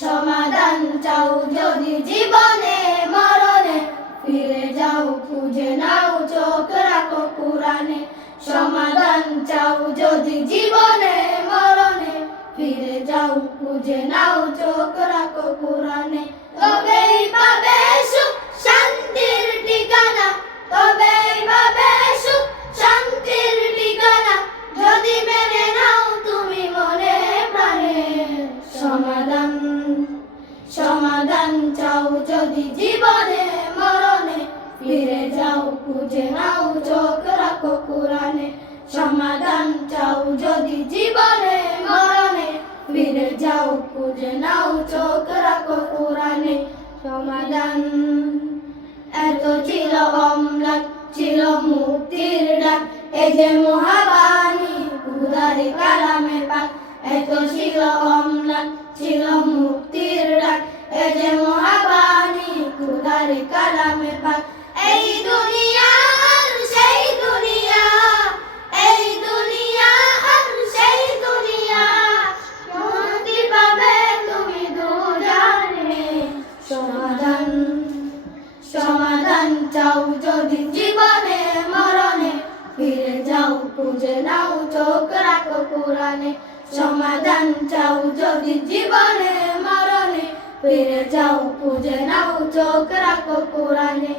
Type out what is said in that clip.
সমাধান চাও যদি জীবনে মরণে, ফিরে যাও খুঁজে নাও চোখ রাখো কুরআনে। সমাধান চাও যদি জীবনে মরণে, ফিরে যাও খুঁজে নাও চোখ রাখো কুরআনে। তবেই পাবে সুখ শান্তির ঠিকানা, তবেই পাবে সুখ শান্তির ঠিকানা, যদি মেনে নাও তুমি মনে প্রাণে। সমাধান সমাধান চাও যদি জীবনে মরণে, ফিরে যাও খুঁজে নাও চোখ রাখো কুরআনে। সমাধান চাও যদি জীবনে মরণে, ফিরে যাও খুঁজে নাও চোখ রাখো কুরআনে। সমাধান এত ছিল অম্লান, ছিল মুক্তির ডাক, এই যে মহাবাণী খোদার কালামে পাক। এত ছিল অম্লান, ছিল মুক্তির ডাক, এই যে মহাবাণী খোদার কালামে পাক। এই দুনিয়া আর সেই দুনিয়া, এই দুনিয়া আর সেই দুনিয়া, মুক্তি পাবে তুমি দুজানে। সমাধান সমাধান চাও যদি জীবনে মরণে, ফিরে যাও খুঁজে নাও চোখ রাখো কুরআনে। সমাধান চাও যদি জীবনে মরণে, ফিরে যাও খুঁজে নাও চোখ রাখো কুরআনে।